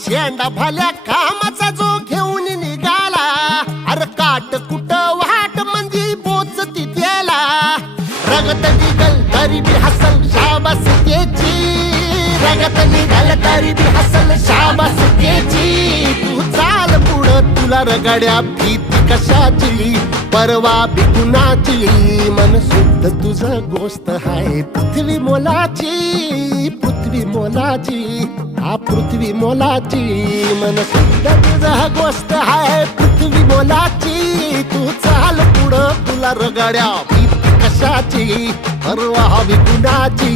झेंडा भल्या कामाचा जो घेऊन निघाला, अरे काट कुट वाट म्हणजे बोचती त्याला. रगत निघल तरी बी हसल शाबास त्याची, रगत निघल तरी बी हसल शाबास त्याची. तू चाल पुढं तुला रगड्या भीती कशाची, परवा बी कुणाची. मन शुद्ध तुझं गोष्ट हाय पृथ्वी मोलाची, पृथ्वी मोलाची, हा पृथ्वी मोलाची. मन शुद्ध तुझं गोष्ट हाय पृथ्वी मोलाची. तू चाल पुढं तुला रगड्या भीती कशाची, परवा बी कुणाची.